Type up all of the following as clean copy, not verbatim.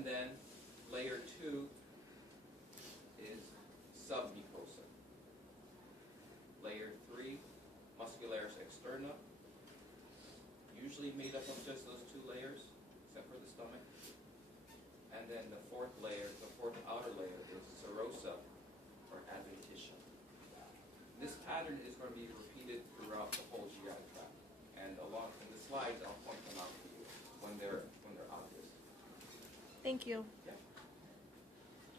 And then layer 2 is submucosa. Layer 3, muscularis externa, usually made up of just those 2 layers, except for the stomach. And then the fourth outer layer is serosa, or adventitia. This pattern is going to be repeated throughout the whole GI tract. And along in the slides, I'll point them out to you when they're obvious. Thank you. Yeah.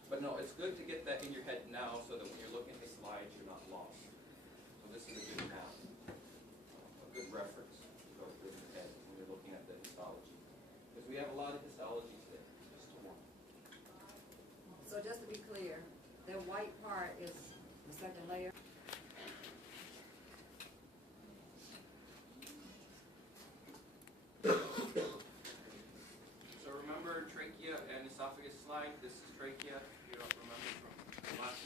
But no, it's good to get that in your head now so that when you're looking at the slides, you're not lost. So this is a good map, a good reference to go through in your head when you're looking at the histology. Because we have a lot of histologies there, just one. So just to be clear, the white part is the second layer? So remember trachea and esophagus slide? This is trachea, if you don't remember from the last.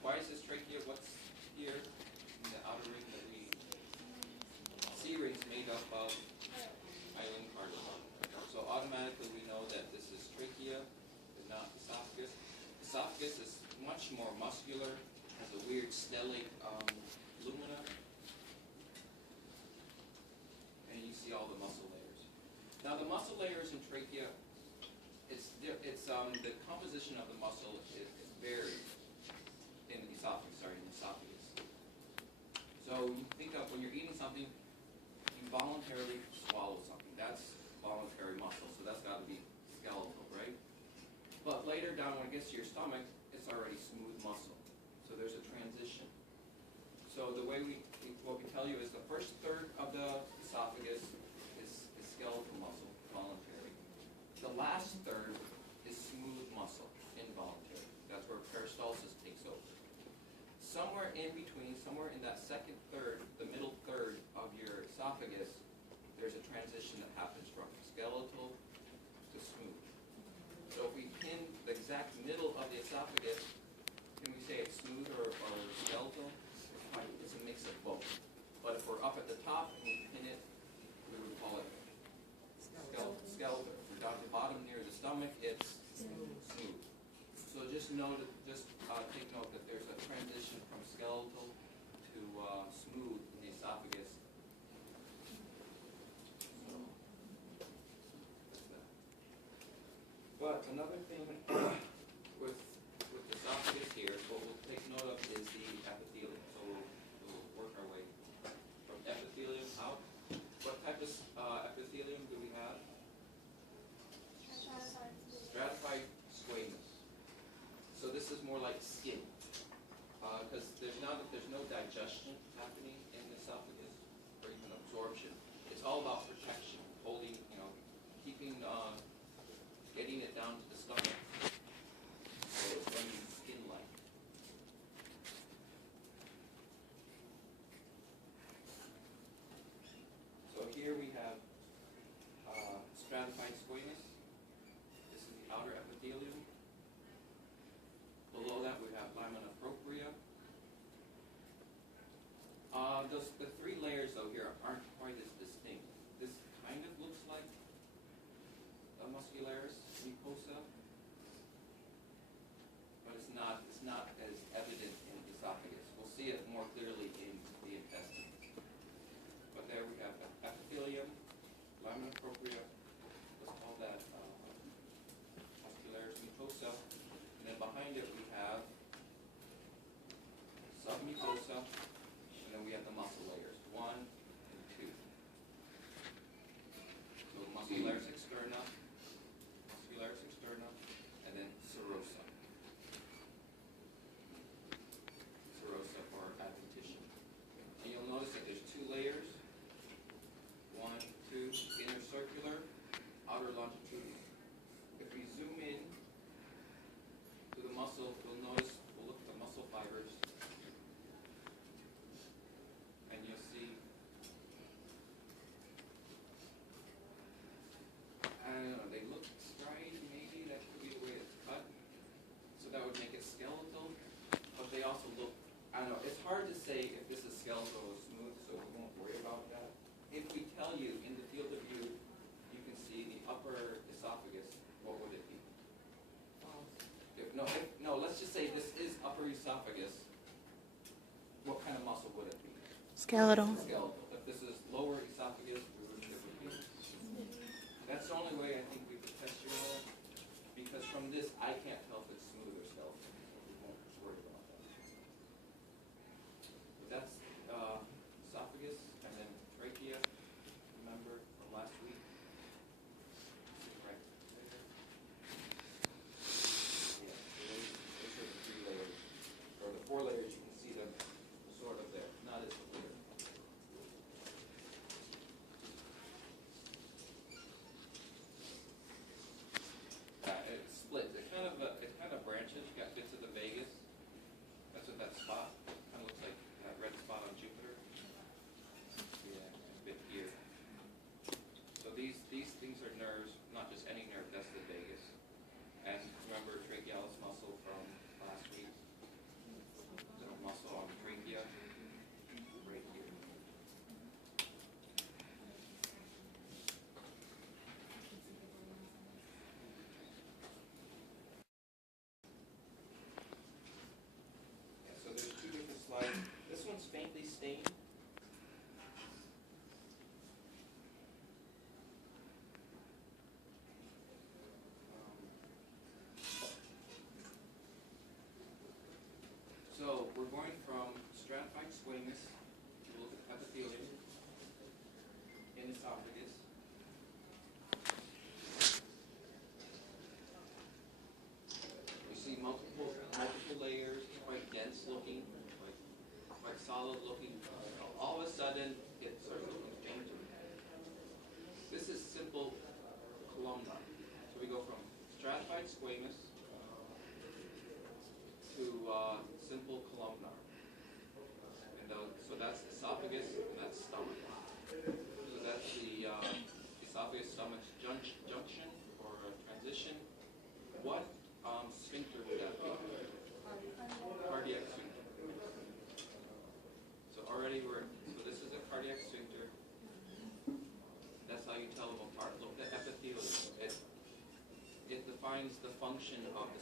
Why is this trachea? What's here in the outer ring that we C rings made up of hyaline cartilage. So automatically we know that this is trachea and not esophagus. Esophagus is much more muscular, has a weird stellate lumina, and you see all the muscle layers. Now the muscle layers in trachea, the composition of the muscle is varied in the esophagus. So you think of when you're eating something, you voluntarily swallow something. That's voluntary muscle, so that's got to be skeletal, right? But later down when it gets to your stomach, it's already smooth muscle. So there's a transition. So the way what we tell you is the first third of the esophagus is skeletal muscle, voluntary. The last third is smooth muscle, involuntary. That's where peristalsis takes over. Somewhere in between, somewhere in that second third, the middle third of your esophagus, there's a transition that happens from skeletal to smooth. So if we pin the exact middle of the esophagus, can we say it's smooth or skeletal? It's a mix of both. But if we're up at the top and we pin it, we would call it skeletal. If we're down at the bottom near the stomach, it's smooth. So just take note that there's a transition from skeletal to smooth in the esophagus. So that's that. But another thing with the esophagus here, what we'll take note of is the epithelium. So we'll work our way from epithelium out. What type of epithelium do we have? Stratified squamous. So this is more like skin, because there's no digestion happening in the esophagus or even absorption. It's all about protection, holding, keeping, getting it down to the stomach. So it's going to be skin-like. So here we have stratified squamous. This is the outer epithelium. Below that we have lamina propria. The 3 layers though here aren't quite as distinct. This kind of looks like a muscularis mucosa, but it's not as evident in the esophagus. We'll see it more clearly in the intestines. But there we have epithelium, lamina propria, let's call that muscularis mucosa. And then behind it we have submucosa, and then we have the muscle layers. Skeletal. Skeletal. If this is lower esophagus, that's the only way I think we could test your all, because from this I can't tell if it's smooth or skeletal. We won't worry about that. But that's esophagus, and then trachea. Remember from last week? Right there. Yeah, those are the 3 layers, or the 4 layers. You can see them sort of there, not as clear. It splits. It kind of branches. You got bits of the vagus. That's what that spot kind of looks like. That red spot on Jupiter. Yeah, a bit here. So these things are nerves, not just any nerve. That's the vagus. And remember trachealis muscle from last week. The muscle on the trachea, right here. Yeah, so there's 2 different slides. This one's faintly stained. So we're going from stratified squamous to look at epithelium in esophagus. We see multiple layers, quite dense looking, quite solid looking. All of a sudden, it starts looking fainter. This is simple columnar. So we go from stratified squamous to simple columnar. And so that's esophagus and that's stomach. So that's the esophagus stomach junction or transition. What sphincter would that be? Cardiac sphincter. So already so this is a cardiac sphincter. That's how you tell them apart. Look at epithelium. It defines the function of the